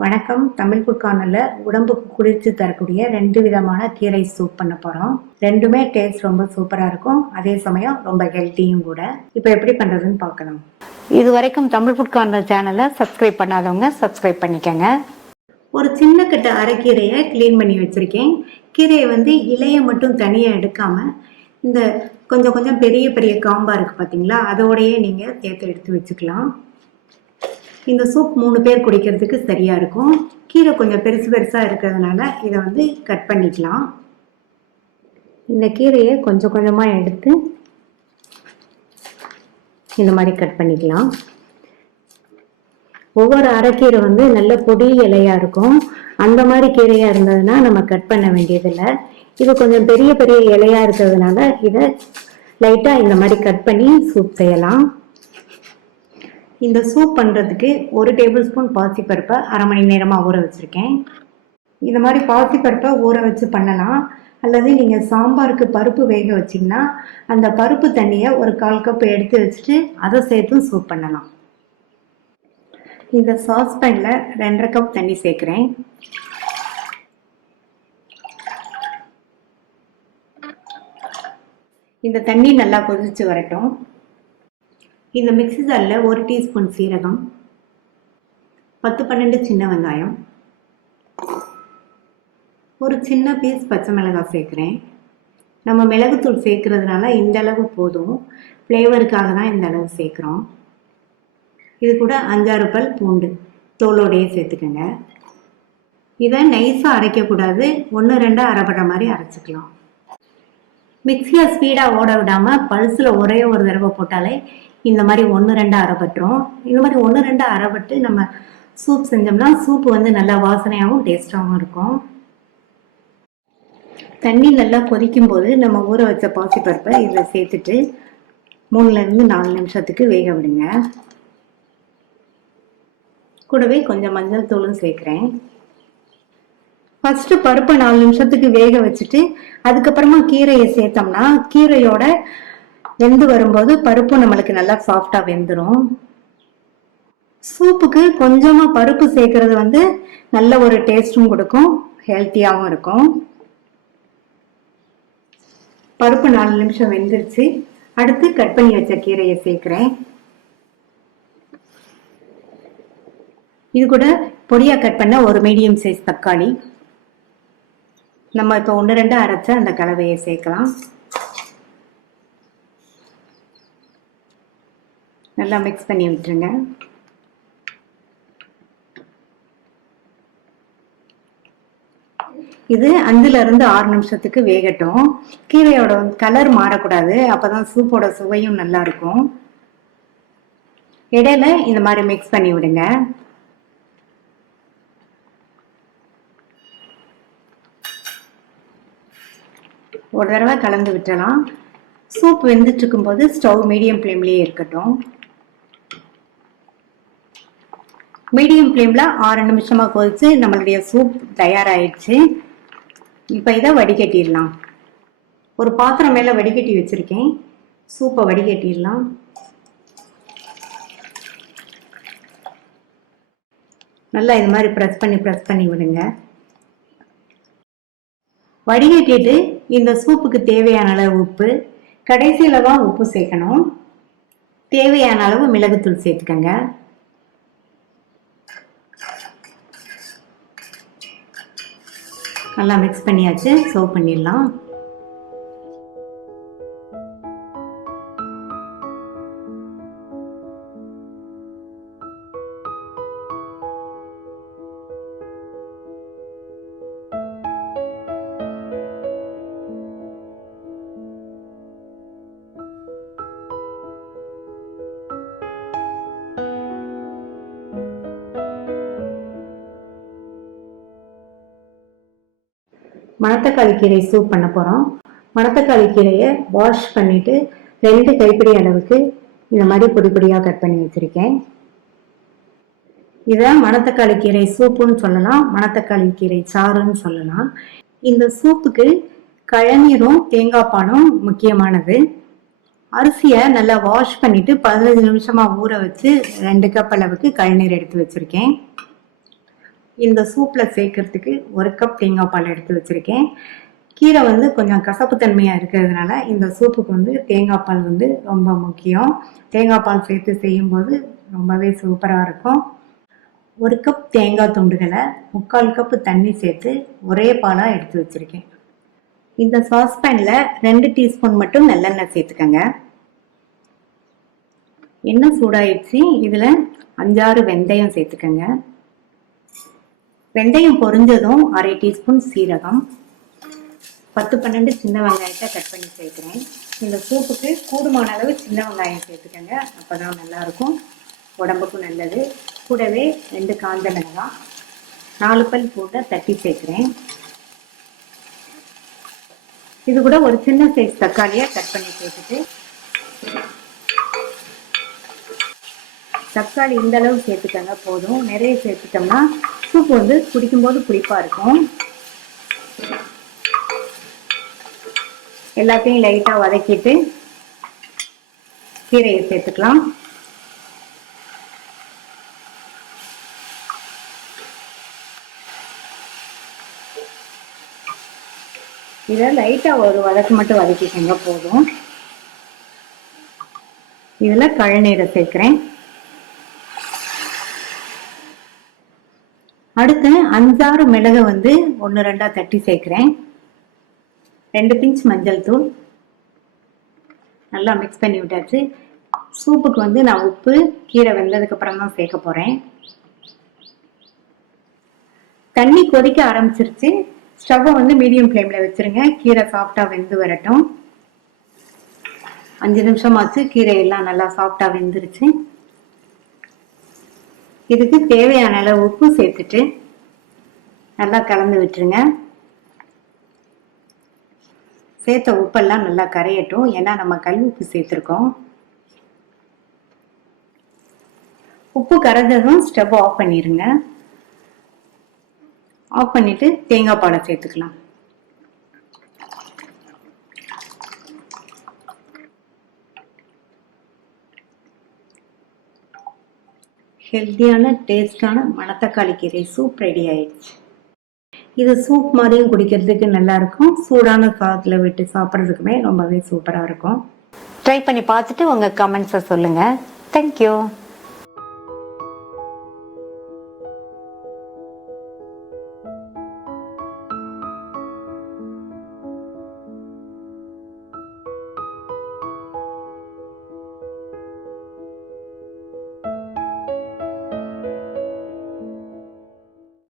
வணக்கம். தமிழ் ஃபுட் கார்னரில் உடம்புக்கு குளிர்ச்சி தரக்கூடிய 2 விதமான கீரை சூப் பண்ண போகிறோம். ரெண்டுமே டேஸ்ட் ரொம்ப சூப்பராக இருக்கும். அதே சமயம் ரொம்ப ஹெல்த்தியும் கூட. இப்போ எப்படி பண்ணுறதுன்னு பார்க்கலாம். இது வரைக்கும் தமிழ் ஃபுட் கார்னர் சேனலை சப்ஸ்கிரைப் பண்ணாதவங்க சப்ஸ்கிரைப் பண்ணிக்கங்க. ஒரு சின்ன கட்டு அரைக்கீரையை க்ளீன் பண்ணி வச்சுருக்கேன். கீரையை இலையை மட்டும் தனியாக எடுக்காமல் இந்த கொஞ்சம் கொஞ்சம் பெரிய பெரிய காம்பாக இருக்குது பார்த்தீங்களா, அதோடையே நீங்கள் சேர்த்து எடுத்து வச்சுக்கலாம். இந்த சூப் 3 பேர் குடிக்கிறதுக்கு சரியாக இருக்கும். கீரை கொஞ்சம் பெருசு பெருசாக இருக்கிறதுனால இதை கட் பண்ணிக்கலாம். இந்த கீரையை கொஞ்சம் கொஞ்சமாக எடுத்து இந்த மாதிரி கட் பண்ணிக்கலாம். ஒவ்வொரு அரைக்கீரை நல்ல பொடி இலையாக இருக்கும். அந்த மாதிரி கீரையாக இருந்ததுன்னா நம்ம கட் பண்ண வேண்டியதில்லை. இது கொஞ்சம் பெரிய பெரிய இலையாக இருக்கிறதுனால இதை லைட்டாக இந்த மாதிரி கட் பண்ணி சூப் செய்யலாம். இந்த சூப் பண்ணுறதுக்கு 1 டேபிள் ஸ்பூன் பாசிப்பருப்பை அரை மணி நேரமாக ஊற வச்சுருக்கேன். இந்த மாதிரி பாசிப்பருப்பை ஊற வச்சு பண்ணலாம். அல்லது நீங்கள் சாம்பாருக்கு பருப்பு வேக வச்சிங்கன்னா அந்த பருப்பு தண்ணியை ஒரு 1/4 கப் எடுத்து வச்சுட்டு அதை சேர்த்து சூப் பண்ணலாம். இந்த சாஸ்பேனில் 2.5 கப் தண்ணி சேர்க்குறேன். இந்த தண்ணி நல்லா கொதிச்சு வரட்டும். இந்த மிக்ஸி ஜாரில் 1 டீஸ்பூன் சீரகம், 10-12 சின்ன வெங்காயம், ஒரு சின்ன பீஸ் பச்சை மிளகாய் சேர்க்குறேன். நம்ம மிளகுத்தூள் சேர்க்கறதுனால இந்த அளவு போதும். ஃப்ளேவருக்காக தான் இந்த அளவு சேர்க்குறோம். இது கூட 5-6 பல் பூண்டு தோலோடையே சேர்த்துக்கோங்க. இதை நைஸாக அரைக்கக்கூடாது, 1-2 அரைப்படுற மாதிரி அரைச்சிக்கலாம். மிக்ஸியை ஸ்பீடாக ஓட விடாமல் பல்ஸில் ஒரே ஒரு தடவை போட்டாலே இந்த மாதிரி 1-2 அரைப்பட்டுரும். இந்த மாதிரி 1-2 அரைப்பட்டு நம்ம சூப் செஞ்சோம்னா சூப்பு நல்லா வாசனையாகவும் டேஸ்டாகவும் இருக்கும். தண்ணி நல்லா கொதிக்கும் போது நம்ம ஊற வச்ச பாசிப்பருப்பை இதில் சேர்த்துட்டு 3-4 நிமிஷத்துக்கு வேக விடுங்க. கூடவே கொஞ்சம் மஞ்சள் தூளும் சேர்க்குறேன். ஃபர்ஸ்ட் பருப்பை 4 நிமிஷத்துக்கு வேக வச்சுட்டு அதுக்கப்புறமா கீரையை சேர்த்தோம்னா கீரையோட வெந்து வரும்போது பருப்பு நம்மளுக்கு நல்லா சாஃப்டா வெந்துடும். சூப்புக்கு கொஞ்சமா பருப்பு சேர்க்கறது நல்ல ஒரு டேஸ்டும் கொடுக்கும், ஹெல்த்தியாகவும் இருக்கும். பருப்பு 4 நிமிஷம் வெந்துருச்சு. அடுத்து கட் பண்ணி வச்ச கீரையை சேர்க்கிறேன். இது கூட பொடியா கட் பண்ண ஒரு மீடியம் சைஸ் தக்காளி. நம்ம இப்போ 1-2 அரைச்ச அந்த கலவையை சேர்க்கலாம். நல்லா மிக்ஸ் பண்ணி விட்டுருங்க. இது 5-6 நிமிஷத்துக்கு வேகட்டும். கீரையோட கலர் மாறக்கூடாது, அப்பதான் சூப்போட சுவையும் நல்லா இருக்கும். இடையில இந்த மாதிரி மிக்ஸ் பண்ணி விடுங்க. ஒரு தடவை கலந்து விட்டுலாம். சூப் வெந்துட்டு இருக்கும்போது ஸ்டவ் மீடியம் ஃப்ளேம்லேயே இருக்கட்டும். மீடியம் ஃப்ளேமில் 6 நிமிஷமாக கொதிச்சு நம்மளுடைய சூப் தயாராகிடுச்சு. இப்போ இதை வடிகட்டிடலாம். ஒரு பாத்திரம் மேலே வடிகட்டி வச்சுருக்கேன். சூப்பை வடிகட்டிடலாம். நல்லா இது மாதிரி ப்ரெஸ் பண்ணி விடுங்க. வடிகட்டிட்டு இந்த சூப்புக்கு தேவையான அளவு உப்பு, கடைசியில் தான் உப்பு சேர்க்கணும். தேவையான அளவு மிளகுத்தூள் சேர்த்துக்கங்க. நல்லா மிக்ஸ் பண்ணியாச்சு. சர்வ் பண்ணிடலாம். மணத்தக்காளி கீரை சூப் பண்ண போகிறோம். மணத்தக்காளி கீரையை வாஷ் பண்ணிவிட்டு 2 கைப்பிடி அளவுக்கு இந்த மாதிரி பொடி பொடியாக கட் பண்ணி வச்சுருக்கேன். இதை மணத்தக்காளி கீரை சூப்புன்னு சொல்லலாம், மணத்தக்காளி கீரை சாறுன்னு சொல்லலாம். இந்த சூப்புக்கு கழநீரும் தேங்காய் பாலும் முக்கியமானது. அரிசியை நல்லா வாஷ் பண்ணிட்டு 15 நிமிஷமா ஊற வச்சு 2 கப் அளவுக்கு கழுநீர் எடுத்து வச்சிருக்கேன். இந்த சூப்பில் சேர்க்கறதுக்கு 1 கப் தேங்காய் பால் எடுத்து வச்சுருக்கேன். கீரை வந்து கொஞ்சம் கசப்பு தன்மையாக இருக்கிறதுனால இந்த சூப்புக்கு வந்து தேங்காய் பால் வந்து ரொம்ப முக்கியம். தேங்காய் பால் சேர்த்து செய்யும்போது ரொம்பவே சூப்பராக இருக்கும். 1 கப் தேங்காய் துண்டுகளை 3/4 கப்பு தண்ணி சேர்த்து ஒரே பாலாக எடுத்து வச்சுருக்கேன். இந்த சாஸ்பேனில் 2 டீஸ்பூன் மட்டும் நல்லெண்ணெய் சேர்த்துக்கங்க. எண்ணெய் சூடாயிடுச்சு. இதில் 5-6 வெந்தயம் சேர்த்துக்கங்க. வெந்தயம் பொரிஞ்சதும் 1/2 டீஸ்பூன் சீரகம், 10-12 சின்ன வெங்காயத்தை கட் பண்ணி சேர்க்குறேன். இந்த சூப்புக்கு கூடுமான அளவு சின்ன வெங்காயம் சேர்த்துக்கங்க, அப்போ தான் நல்லாயிருக்கும், உடம்புக்கும் நல்லது. கூடவே 2 காஞ்ச மிளகாய், 4 பல் பூண்டை தட்டி சேர்க்குறேன். இது கூட ஒரு சின்ன சைஸ் தக்காளியை கட் பண்ணி சேர்த்துட்டு, தக்காளி இந்த அளவு சேர்த்துக்கங்க போதும். நிறைய சேர்த்துட்டோம்னா சூப் வந்து குடிக்கும்போது புளிப்பாக இருக்கும். எல்லாத்தையும் லைட்டாக வதக்கிட்டு கீரையை சேர்த்துக்கலாம். இதை லைட்டாக ஒரு வதக்கு மட்டும் வதக்கிக்கங்க போதும். இதில் கழநீரை சேர்க்குறேன். அடுத்து 5-6 மிளகை வந்து 1-2 தட்டி சேர்க்குறேன். 2 பிஞ்ச் மஞ்சள் தூள், நல்லா மிக்ஸ் பண்ணி விட்டாச்சு. சூப்புக்கு வந்து நான் உப்பு கீரை வெந்ததுக்கு அப்புறம் தான் சேர்க்க போகிறேன். தண்ணி கொதிக்க ஆரம்பிச்சிருச்சு. ஸ்டவ்வை வந்து மீடியம் ஃப்ளேமில் வச்சுருங்க. கீரை சாஃப்டாக வெந்து வரட்டும். 5 நிமிஷமாச்சு. கீரை எல்லாம் நல்லா சாஃப்டாக வெந்துருச்சு. இதுக்கு தேவையான அளவு உப்பு சேர்த்துட்டு நல்லா கலந்து விட்டுருங்க. சேர்த்த உப்பெல்லாம் நல்லா கரையட்டும், ஏன்னா நம்ம கல் உப்பு சேர்த்துருக்கோம். உப்பு கரைஞ்சதும் ஸ்டவ் ஆஃப் பண்ணிடுங்க. ஆஃப் பண்ணிட்டு தேங்காய் பாலை சேர்த்துக்கலாம். ஹெல்த்தியான டேஸ்டான மணத்தக்காளி கீரை சூப் ரெடி ஆயிடுச்சு. இது சூப் மாதிரியும் குடிக்கிறதுக்கு நல்லா இருக்கும். சூடான சாதத்தில் விட்டு சாப்பிட்றதுக்குமே ரொம்பவே சூப்பராக இருக்கும். ட்ரை பண்ணி பார்த்துட்டு உங்கள் கமெண்ட்ஸை சொல்லுங்கள். தேங்க்யூ.